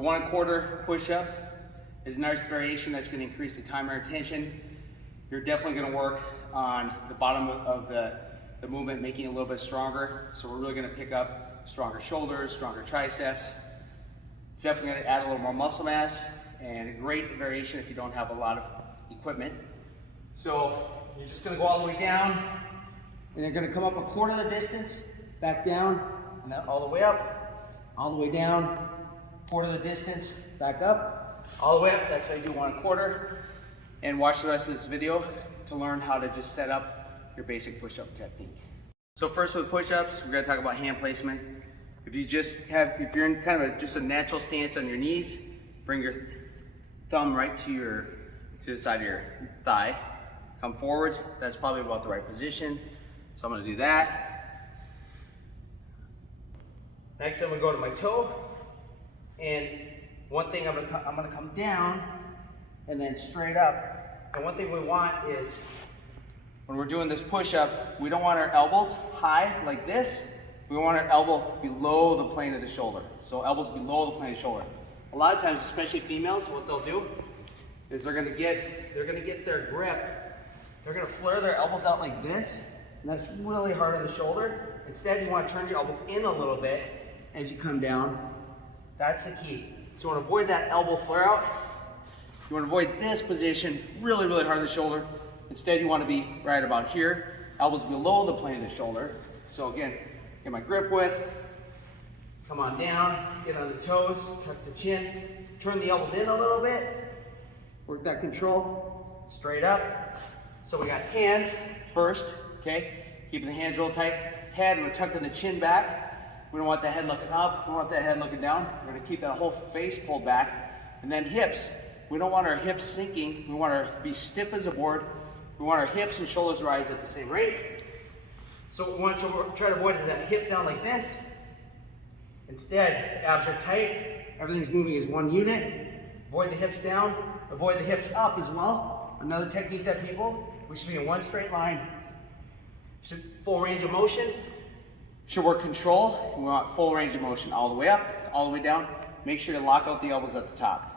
The 1/4 push-up is a nice variation that's going to increase the timer retention. You're definitely going to work on the bottom of the movement, making it a little bit stronger. So we're really going to pick up stronger shoulders, stronger triceps. It's definitely going to add a little more muscle mass, and a great variation if you don't have a lot of equipment. So you're just going to go all the way down, and you're going to come up 1/4 of the distance, back down, and then all the way up, all the way down, 1/4 of the distance, back up, all the way up. That's how you do 1/4. And watch the rest of this video to learn how to just set up your basic push-up technique. So first with push-ups, we're going to talk about hand placement. If you're in kind of just a natural stance on your knees, bring your thumb right to the side of your thigh. Come forwards. That's probably about the right position. So I'm going to do that. Next, I'm going to go to my toe. And one thing, I'm going to come down and then straight up. And one thing we want is, when we're doing this push-up, we don't want our elbows high like this. We want our elbow below the plane of the shoulder. So elbows below the plane of the shoulder. A lot of times, especially females, what they'll do is they're gonna get their grip. They're gonna flare their elbows out like this, and that's really hard on the shoulder. Instead, you want to turn your elbows in a little bit as you come down. That's the key. So you want to avoid that elbow flare out. You want to avoid this position, really, really hard on the shoulder. Instead, you want to be right about here, elbows below the plane of the shoulder. So again, get my grip width, come on down, get on the toes, tuck the chin, turn the elbows in a little bit, work that control, straight up. So we got hands first, okay? Keeping the hands real tight. Head, we're tucking the chin back. We don't want the head looking up, we don't want that head looking down. We're gonna keep that whole face pulled back. And then hips, we don't want our hips sinking. We want to be stiff as a board. We want our hips and shoulders rise at the same rate. So what we want to try to avoid is that hip down like this. Instead, the abs are tight. Everything's moving as one unit. Avoid the hips down. Avoid the hips up as well. Another technique that we should be in one straight line. Full range of motion. Should work control. We want full range of motion all the way up, all the way down. Make sure to lock out the elbows at the top.